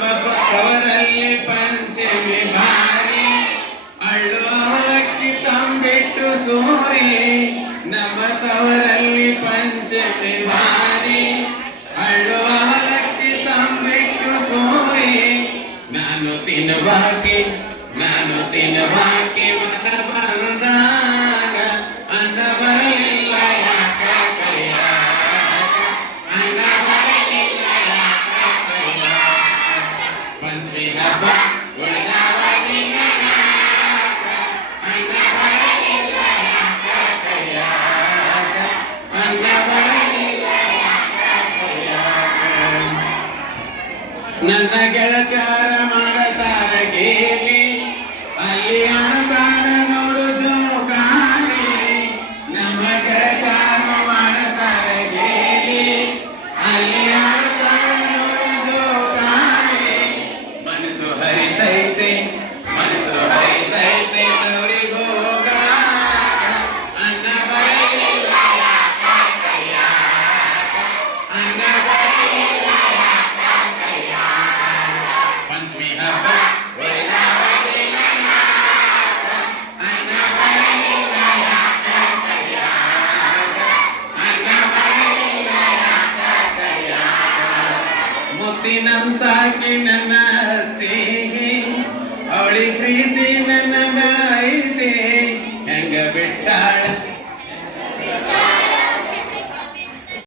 ನಮ್ಮ ಪಕ್ಕವರಲ್ಲಿ ಪಂಚಮಿ ಭಾರಿ ಅಳ್ಳುವವಕ್ಕೆ ತಂಬಿಟ್ಟು ಸೋರಿ ನಮ್ಮ ತವರಲ್ಲಿ ಪಂಚಮಿ ಭಾರಿ ಅಳ್ಳುವವಕ್ಕೆ ತಂಬಿಟ್ಟು ಸೋರಿ ನಾನು ತಿನ್ನುವಾಕೆ ನಾನು ತಿನ್ನುವಾಕೆ ನನ್ನ ಗೆಳಚಾರ ಮಾಡತಾರೆ ಕೇಳಿ ಅಲ್ಲಿ ಅಣತಾರ ربنا انتهك لنا